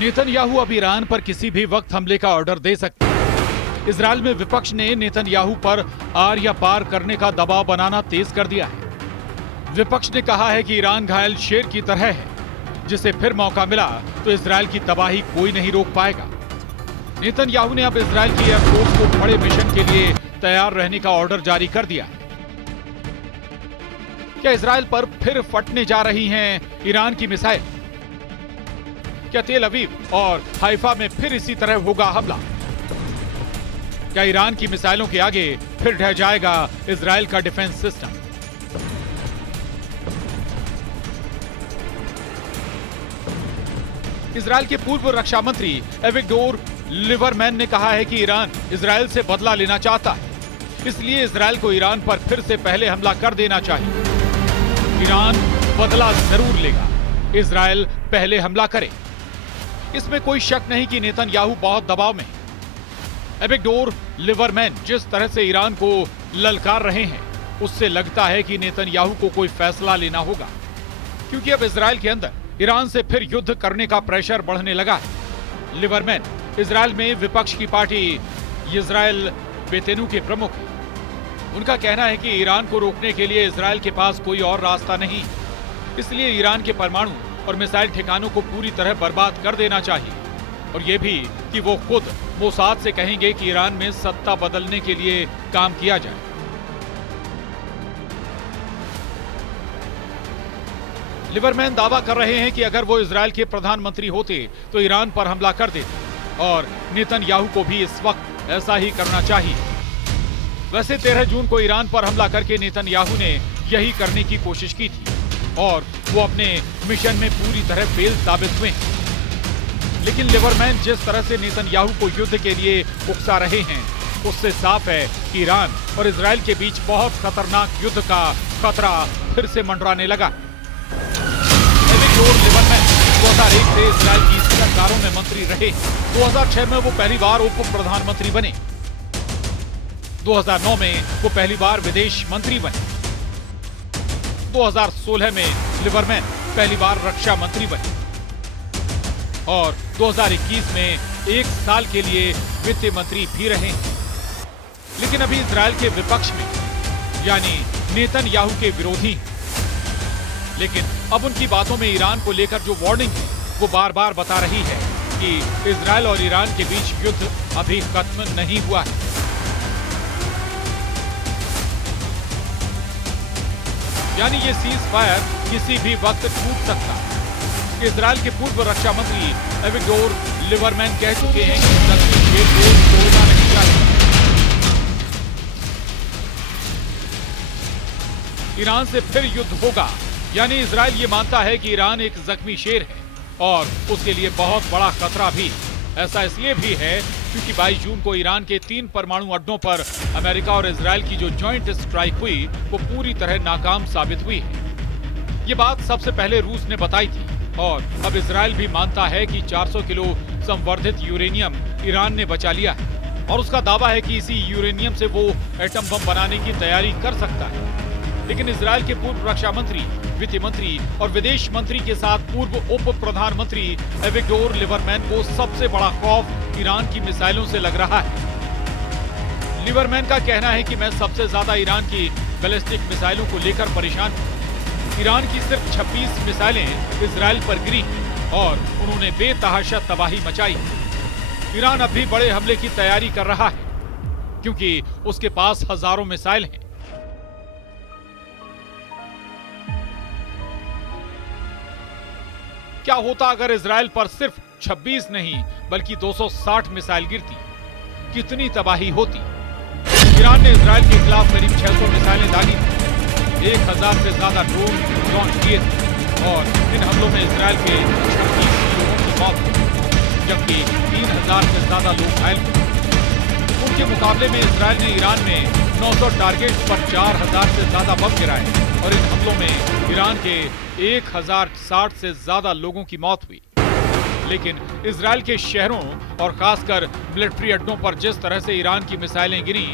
Netanyahu अब Iran पर किसी भी वक्त हमले का ऑर्डर दे सकते हैं। इजरायल में विपक्ष ने नेतन्याहू पर आर या पार करने का दबाव बनाना तेज कर दिया है। विपक्ष ने कहा है कि ईरान घायल शेर की तरह है, जिसे फिर मौका मिला तो इजरायल की तबाही कोई नहीं रोक पाएगा। नेतन्याहू ने अब इजरायल की एयरफोर्स को बड़े मिशन के लिए तैयार रहने का ऑर्डर जारी कर दिया है। क्या इजरायल पर फिर फटने जा रही हैं ईरान की मिसाइल? क्या तेल अवीव और हाइफा में फिर इसी तरह होगा हमला? क्या ईरान की मिसाइलों के आगे फिर ढह जाएगा इजरायल का डिफेंस सिस्टम? इजरायल के पूर्व रक्षा मंत्री एविगडोर लिबरमैन ने कहा है कि ईरान इजरायल से बदला लेना चाहता है, इसलिए इजरायल को ईरान पर फिर से पहले हमला कर देना चाहिए। ईरान बदला जरूर लेगा, इजरायल पहले हमला करे, इसमें कोई शक नहीं कि नेतन्याहू बहुत दबाव में है। एविगडोर लिबरमैन जिस तरह से ईरान को ललकार रहे हैं, उससे लगता है कि नेतन्याहू को कोई फैसला लेना होगा, क्योंकि अब इजरायल के अंदर ईरान से फिर युद्ध करने का प्रेशर बढ़ने लगा है। लिबरमैन इजरायल में विपक्ष की पार्टी इजरायल बेतेनू के प्रमुख हैं। उनका कहना है कि ईरान को रोकने के लिए इजरायल के पास कोई और रास्ता नहीं, इसलिए ईरान के परमाणु और मिसाइल ठिकानों को पूरी तरह बर्बाद कर देना चाहिए, और यह भी कि वो खुद मोसाद से कहेंगे कि ईरान में सत्ता बदलने के लिए काम किया जाए। लिबरमैन दावा कर रहे हैं कि अगर वो इजरायल के प्रधानमंत्री होते तो ईरान पर हमला कर देते, और नेतन्याहू को भी इस वक्त ऐसा ही करना चाहिए। वैसे 13 जून को ईरान पर हमला करके नेतन्याहू ने यही करने की कोशिश की थी, और वो अपने मिशन में पूरी तरह फेल साबित हुए हैं। लेकिन लिबरमैन जिस तरह से नेतन्याहू को युद्ध के लिए उकसा रहे हैं, उससे साफ है कि ईरान और इजरायल के बीच बहुत खतरनाक युद्ध का खतरा फिर से मंडराने लगा। लिबरमैन 2001 से इजरायल की सरकारों में मंत्री रहे। 2006 में वो पहली बार उप प्रधानमंत्री बने। 2009 में वो पहली बार विदेश मंत्री बने। 2016 में लिबरमैन पहली बार रक्षा मंत्री बने, और 2021 में 1 साल के लिए वित्त मंत्री भी रहे। लेकिन अभी इजरायल के विपक्ष में, यानी नेतन्याहू के विरोधी, लेकिन अब उनकी बातों में ईरान को लेकर जो वार्निंग है, वो बार बार बता रही है कि इजरायल और ईरान के बीच युद्ध अभी खत्म नहीं हुआ है। यानी ये सीज फायर किसी भी वक्त टूट सकता है। इजरायल के पूर्व रक्षा मंत्री एविगडोर लिबरमैन कह चुके हैं कि जख्मी शेर को तोड़ना नहीं चाहिए। ईरान से फिर युद्ध होगा, यानी इजरायल ये मानता है कि ईरान एक जख्मी शेर है, और उसके लिए बहुत बड़ा खतरा भी। ऐसा इसलिए भी है क्योंकि 22 जून को ईरान के 3 परमाणु अड्डों पर अमेरिका और इजरायल की जो जॉइंट स्ट्राइक हुई, वो पूरी तरह नाकाम साबित हुई है। ये बात सबसे पहले रूस ने बताई थी, और अब इजरायल भी मानता है कि 400 किलो संवर्धित यूरेनियम ईरान ने बचा लिया है, और उसका दावा है कि इसी यूरेनियम से वो एटम बम बनाने की तैयारी कर सकता है। लेकिन इजरायल के पूर्व रक्षा मंत्री, वित्त मंत्री और विदेश मंत्री के साथ पूर्व उप प्रधानमंत्री एविगडोर लिबरमैन को सबसे बड़ा खौफ ईरान की मिसाइलों से लग रहा है। लिबरमैन का कहना है कि मैं सबसे ज्यादा ईरान की बैलिस्टिक मिसाइलों को लेकर परेशान हूं। ईरान की सिर्फ 26 मिसाइलें इजरायल पर गिरी, और उन्होंने बेतहाशा तबाही मचाई। ईरान अब भी बड़े हमले की तैयारी कर रहा है, क्योंकि उसके पास हजारों मिसाइल हैं। क्या होता अगर इजरायल पर सिर्फ 26 नहीं बल्कि 260 मिसाइल गिरती? कितनी तबाही होती? ईरान ने इजरायल के खिलाफ करीब 600 मिसाइलें दागी थी, 1000 से ज्यादा ड्रोन लॉन्च किए थे, और इन हमलों में इजरायल के 36 लोगों की मौत हुई, जबकि 3000 से ज्यादा लोग घायल हुए। उनके मुकाबले में इजरायल ने ईरान में 900 टारगेट पर 4000 से ज्यादा बम गिराए, और इन हमलों में ईरान के 1060 से ज्यादा लोगों की मौत हुई। लेकिन इजरायल के शहरों और खासकर मिलिट्री अड्डों पर जिस तरह से ईरान की मिसाइलें गिरी,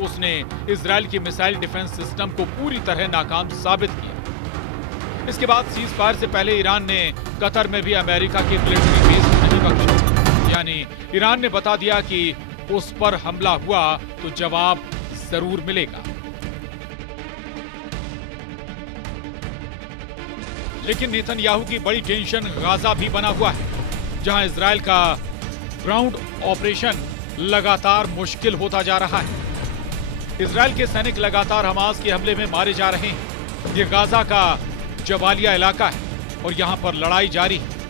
उसने इजरायल की मिसाइल डिफेंस सिस्टम को पूरी तरह नाकाम साबित किया। इसके बाद सीज फायर से पहले ईरान ने कतर में भी अमेरिका के मिलिट्री बेस नहीं विपक्ष यानी ईरान ने बता दिया कि उस पर हमला हुआ तो जवाब जरूर मिलेगा। लेकिन नेतन्याहू की बड़ी टेंशन गाजा भी बना हुआ है, जहां इजराइल का ग्राउंड ऑपरेशन लगातार मुश्किल होता जा रहा है। इजराइल के सैनिक लगातार हमास के हमले में मारे जा रहे हैं। ये गाजा का जबालिया इलाका है और यहां पर लड़ाई जारी है।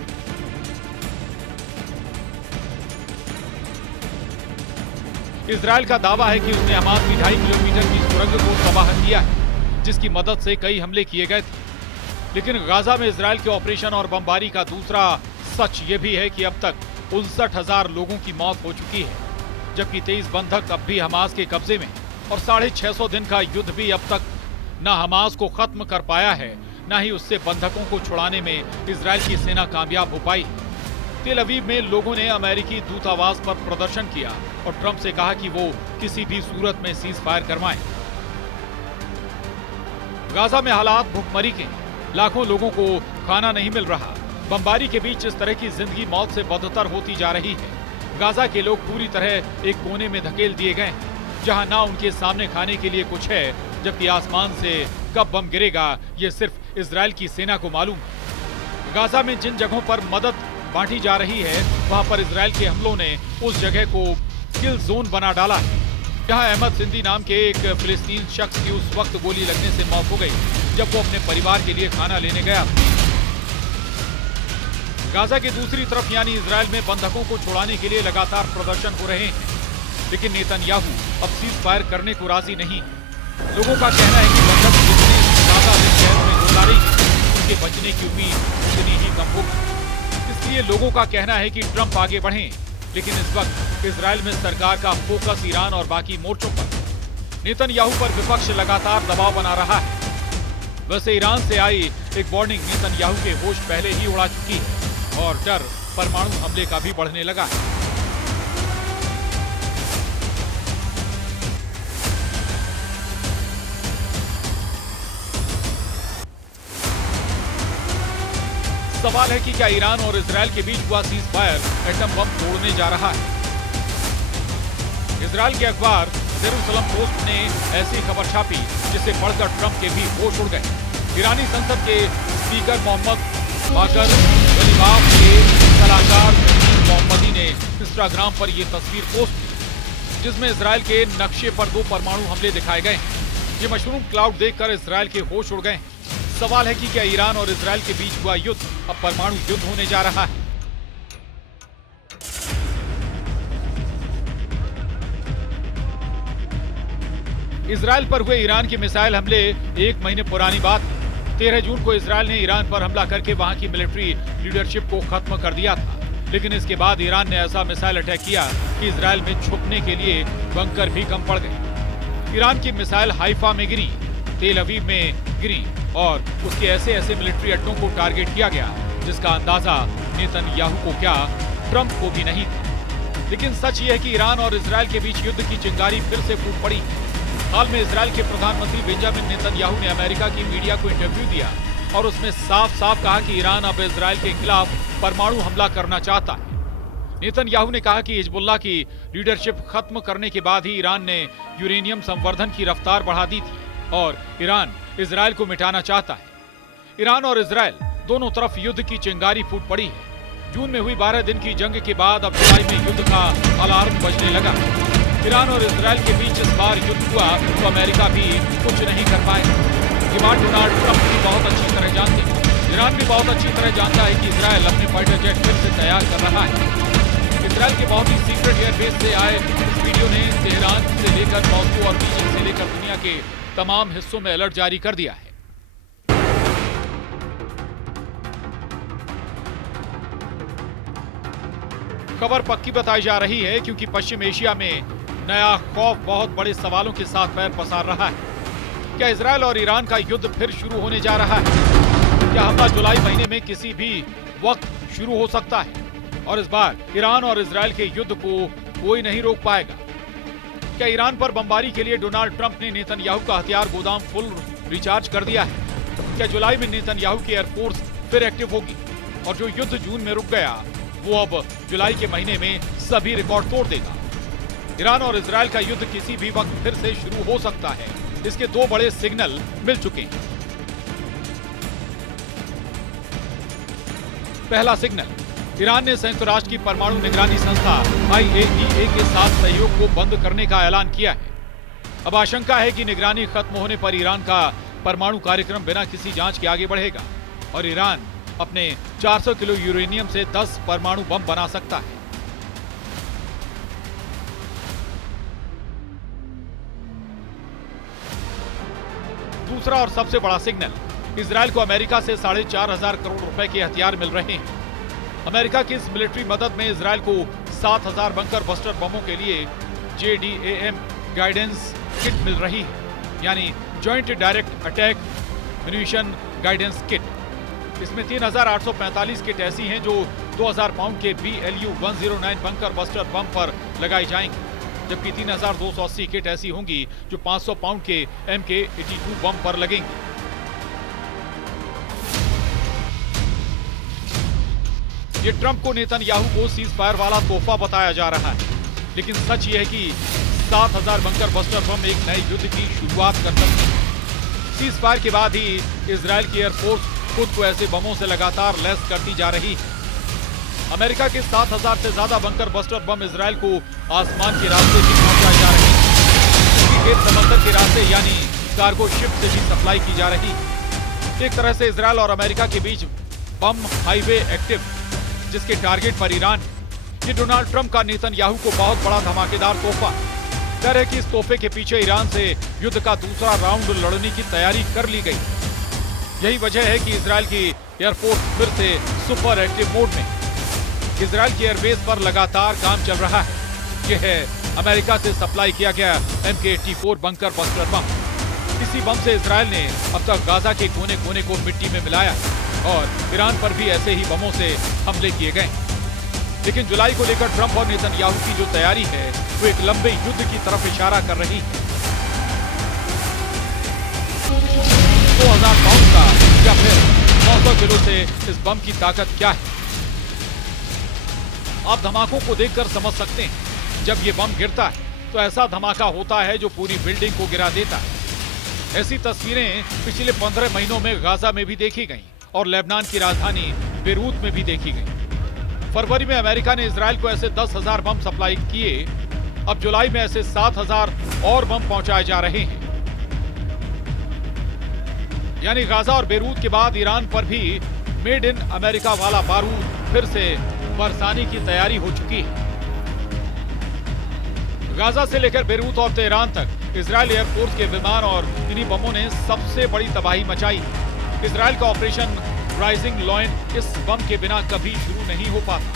इजराइल का दावा है कि उसने हमास की 2.5 किलोमीटर की सुरंग को तबाह किया है, जिसकी मदद से कई हमले किए गए थे। लेकिन गाजा में इजराइल के ऑपरेशन और बमबारी का दूसरा सच ये भी है कि अब तक 59,000 लोगों की मौत हो चुकी है, जबकि 23 बंधक अब भी हमास के कब्जे में और 650 दिन का युद्ध भी अब तक न हमास को खत्म कर पाया है, न ही उससे बंधकों को छुड़ाने में इजराइल की सेना कामयाब हो पाई। तेल अवीव में लोगों ने अमेरिकी दूतावास पर प्रदर्शन किया और ट्रंप से कहा कि वो किसी भी सूरत में सीज फायर करवाएं। गाजा में हालात भुखमरी के, लाखों लोगों को खाना नहीं मिल रहा। बमबारी के बीच इस तरह की जिंदगी मौत से बदतर होती जा रही है। गाजा के लोग पूरी तरह एक कोने में धकेल दिए गए, जहां ना उनके सामने खाने के लिए कुछ है, जबकि आसमान से कब बम गिरेगा ये सिर्फ इजराइल की सेना को मालूम है। गाजा में जिन जगहों पर मदद बांटी जा रही है, वहां पर इजराइल के हमलों ने उस जगह को किल जोन बना डाला है। जहां अहमद सिंधी नाम के एक फिलिस्तीन शख्स की उस वक्त गोली लगने से मौत हो गई जब वो अपने परिवार के लिए खाना लेने गया। गाजा की दूसरी तरफ यानी इजराइल में बंधकों को छुड़ाने के लिए लगातार प्रदर्शन हो रहे हैं, लेकिन नेतन्याहू अब सीज फायर करने को राजी नहीं। लोगों का कहना है कि बंधक जितने ज्यादा दिन कैद में गुजारेंगे, उनके बचने की उम्मीद उतनी ही कम होगी। इसलिए लोगों का कहना है कि ट्रंप आगे बढ़ें, लेकिन इस वक्त इजराइल में सरकार का फोकस ईरान और बाकी मोर्चों पर। नेतन्याहू पर विपक्ष लगातार दबाव बना रहा है। वैसे ईरान से आई एक वार्निंग नेतन्याहू के होश पहले ही उड़ा चुकी है और डर परमाणु हमले का भी बढ़ने लगा है। सवाल है कि क्या ईरान और इजराइल के बीच हुआ सीज फायर एटम बम तोड़ने जा रहा है। इजराइल के अखबार जेरूसलम पोस्ट ने ऐसी खबर छापी जिसे पढ़कर ट्रंप के भी होश उड़ गए। ईरानी संसद के स्पीकर मोहम्मद बाकर गलीबाफ के कलाकार मोहम्मदी ने इंस्टाग्राम पर यह तस्वीर पोस्ट की, जिसमें इजराइल के नक्शे पर 2 परमाणु हमले दिखाए गए। ये मशरूम क्लाउड देखकर इजराइल के होश उड़ गए। सवाल है कि क्या ईरान और इजराइल के बीच हुआ युद्ध अब परमाणु युद्ध होने जा रहा है। इजराइल पर हुए ईरान के मिसाइल हमले 1 महीने पुरानी बात है। 13 जून को इजराइल ने ईरान पर हमला करके वहां की मिलिट्री लीडरशिप को खत्म कर दिया था, लेकिन इसके बाद ईरान ने ऐसा मिसाइल अटैक किया कि इजराइल में छुपने के लिए बंकर भी कम पड़ गए। ईरान की मिसाइल हाइफा में गिरी, तेल अवीव में गिरी और उसके ऐसे मिलिट्री अड्डों को टारगेट किया गया जिसका अंदाजा नेतन्याहू को क्या ट्रंप को भी नहीं था। लेकिन सच ये है कि ईरान और इजराइल के बीच युद्ध की चिंगारी फिर से फूट पड़ी। हाल में इजराइल के प्रधानमंत्री बेंजामिन नेतन्याहू ने अमेरिका की मीडिया को इंटरव्यू दिया और उसमें साफ साफ कहा कि ईरान अब इजराइल के खिलाफ परमाणु हमला करना चाहता है। नेतन्याहू ने कहा कि हिजबुल्लाह की लीडरशिप खत्म करने के बाद ही ईरान ने यूरेनियम संवर्धन की रफ्तार बढ़ा दी थी और ईरान इजराइल को मिटाना चाहता है। ईरान और इजराइल दोनों तरफ युद्ध की चिंगारी फूट पड़ी है। जून में हुई 12 दिन की जंग के बाद अब जुलाई में युद्ध का अलार्म बजने लगा। ईरान और इजराइल के बीच इस बार युद्ध हुआ तो अमेरिका भी कुछ नहीं कर पाए। ये बात डोनाल्ड ट्रंप भी बहुत अच्छी तरह जानते हैं। ईरान भी बहुत अच्छी तरह जानता है कि इजराइल अपने फाइटर जेट फिर से तैयार कर रहा है। इजराइल के बहुत ही सीक्रेट एयरबेस से आए इस वीडियो ने तेहरान से लेकर मॉस्को और बीजिंग से लेकर दुनिया के तमाम हिस्सों में अलर्ट जारी कर दिया है। खबर पक्की बताई जा रही है क्योंकि पश्चिम एशिया में नया खौफ बहुत बड़े सवालों के साथ पैर पसार रहा है। क्या इजराइल और ईरान का युद्ध फिर शुरू होने जा रहा है? क्या हमला जुलाई महीने में किसी भी वक्त शुरू हो सकता है और इस बार ईरान और इजराइल के युद्ध को कोई नहीं रोक पाएगा? क्या ईरान पर बमबारी के लिए डोनाल्ड ट्रंप ने नेतन्याहू का हथियार गोदाम फुल रिचार्ज कर दिया है? क्या जुलाई में नेतन्याहू की एयरफोर्स फिर एक्टिव होगी और जो युद्ध जून में रुक गया वो अब जुलाई के महीने में सभी रिकॉर्ड तोड़ देगा। ईरान और इजरायल का युद्ध किसी भी वक्त फिर से शुरू हो सकता है। इसके दो बड़े सिग्नल मिल चुके हैं। पहला सिग्नल, ईरान ने संयुक्त राष्ट्र की परमाणु निगरानी संस्था IAEA के साथ सहयोग को बंद करने का ऐलान किया है। अब आशंका है कि निगरानी खत्म होने पर ईरान का परमाणु कार्यक्रम बिना किसी जांच के आगे बढ़ेगा और ईरान अपने 400 किलो यूरेनियम से 10 परमाणु बम बना सकता है। दूसरा और सबसे बड़ा सिग्नल, इजरायल को अमेरिका से 4,500 करोड़ रुपए के हथियार मिल रहे हैं। अमेरिका की इस मिलिट्री मदद में इजरायल को 7,000 बंकर बस्टर बमों के लिए JDAM गाइडेंस किट मिल रही है, यानी joint direct attack munition guidance kit. इसमें 3,845 किट ऐसी हैं जो 2,000 पाउंड के BLU-109 बंकर बस्टर बम पर लगाई जाएंगी, जबकि 3,280 किट ऐसी होंगी जो 500 पाउंड के MK-82 बम पर लगेंगी। ये ट्रंप को नेतन्याहू को सीज फायर वाला तोहफा बताया जा रहा है, लेकिन सच ये है कि 7,000 बंकर बस्टर बम एक नए युद्ध की शुरुआत कर सकते हैं। सीज फायर के बाद ही इजरायल की एयरफोर्स खुद को ऐसे बमों से लगातार लैस करती जा रही है। अमेरिका के 7,000 से ज्यादा बंकर बस्टर बम इजरायल को आसमान के रास्ते से पहुंचाए जा रहे हैं। खेत समंदर के रास्ते यानी कार्गो शिप से भी सप्लाई की जा रही है। एक तरह से इजरायल और अमेरिका के बीच बम हाईवे एक्टिव, जिसके टारगेट पर ईरान। ये डोनाल्ड ट्रंप का नेतन्याहू को बहुत बड़ा धमाकेदार तोहफा। डर है कि इस तोहफे के पीछे ईरान से युद्ध का दूसरा राउंड लड़ने की तैयारी कर ली गई। यही वजह है कि इजरायल की एयरफोर्स फिर से सुपर एक्टिव मोड में। इजरायल की एयरबेस पर लगातार काम चल रहा है। यह है अमेरिका से सप्लाई किया गया MK-84 बंकर बस्टर बम। इसी बम से इजरायल ने अब तक गाजा के कोने कोने को मिट्टी में मिलाया और ईरान पर भी ऐसे ही बमों से हमले किए गए। लेकिन जुलाई को लेकर ट्रंप और नेतन्याहू की जो तैयारी है वो एक लंबे युद्ध की तरफ इशारा कर रही है। 2,000 पाउंड का या फिर 900 किलो से इस बम की ताकत क्या है, आप धमाकों को देखकर समझ सकते हैं। जब ये बम गिरता है तो ऐसा धमाका होता है जो पूरी बिल्डिंग को गिरा देता है। ऐसी तस्वीरें पिछले 15 महीनों में गाजा में भी देखी गईं और लेबनान की राजधानी बेरूत में भी देखी गई। फरवरी में अमेरिका ने इजरायल को ऐसे 10,000 बम सप्लाई किए। अब जुलाई में ऐसे 7,000 और बम पहुंचाए जा रहे हैं। यानी गाजा और बेरूत के बाद ईरान पर भी मेड इन अमेरिका वाला बारूद फिर से बरसाने की तैयारी हो चुकी है। गाजा से लेकर बेरूत और तेहरान तक इजरायल एयरफोर्स के विमान और इन्हीं बमों ने सबसे बड़ी तबाही मचाई। इजरायल का ऑपरेशन राइजिंग लॉयन इस बम के बिना कभी शुरू नहीं हो पाता।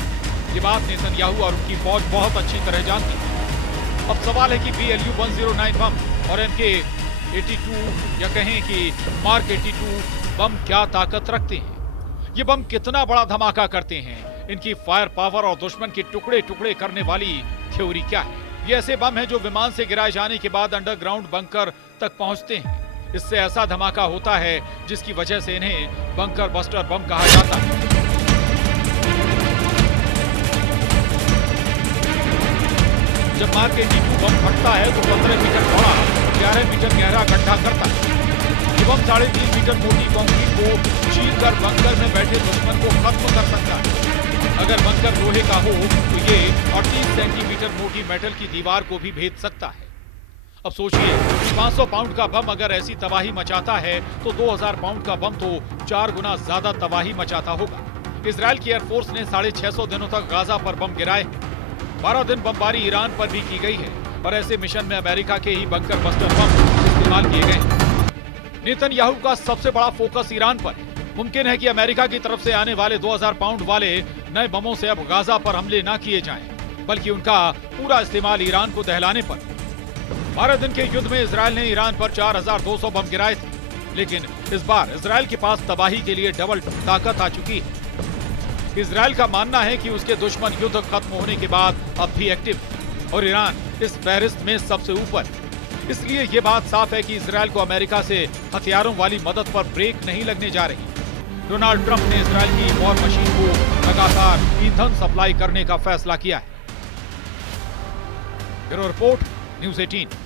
ये बात नेतन्याहू और उनकी फौज बहुत अच्छी तरह जानती है। अब सवाल है कि BLU-109 बम और MK-82 या कहें कि मार्क 82 बम क्या ताकत रखते हैं। ये बम कितना बड़ा धमाका करते हैं, इनकी फायर पावर और दुश्मन के टुकड़े टुकड़े करने वाली थ्योरी क्या है। ये ऐसे बम हैं जो विमान से गिराए जाने के बाद अंडरग्राउंड बंकर तक पहुंचते हैं। इससे ऐसा धमाका होता है जिसकी वजह से इन्हें बंकर बस्टर बम कहा जाता है। जब मार्क 82 बम फटता है तो 15 मीटर चौड़ा 11 मीटर गहरा गड्ढा करता है। ये बम 3.5 मीटर मोटी कंक्रीट को चीर कर बंकर में बैठे दुश्मन को खत्म कर सकता है। अगर बंकर लोहे का हो तो ये 38 सेंटीमीटर मोटी मेटल की दीवार को भी भेद सकता है। अब सोचिए, 500 पाउंड का बम अगर ऐसी तबाही मचाता है तो 2,000 पाउंड का बम तो 4 गुना ज्यादा तबाही मचाता होगा। इजरायल की एयरफोर्स ने 650 दिनों तक गाजा पर बम गिराए। 12 दिन बमबारी ईरान पर भी की गई है और ऐसे मिशन में अमेरिका के ही बंकर बस्टर बम इस्तेमाल किए गए। नेतन्याहू का सबसे बड़ा फोकस ईरान पर। मुमकिन है कि अमेरिका की तरफ से आने वाले 2,000 पाउंड वाले नए बमों से अब गाजा पर हमले न किए जाएं, बल्कि उनका पूरा इस्तेमाल ईरान को दहलाने पर। 12 दिन के युद्ध में इजरायल ने ईरान पर 4,200 बम गिराए थे, लेकिन इस बार इजरायल के पास तबाही के लिए डबल ताकत आ चुकी है। इजरायल का मानना है कि उसके दुश्मन युद्ध खत्म होने के बाद अब भी एक्टिव और ईरान इस फहरिस्त में सबसे ऊपर। इसलिए ये बात साफ है कि इजरायल को अमेरिका से हथियारों वाली मदद पर ब्रेक नहीं लगने जा रही। डोनाल्ड ट्रंप ने इजरायल की वॉर मशीन को लगातार ईंधन सप्लाई करने का फैसला किया है। Bureau report, news 18।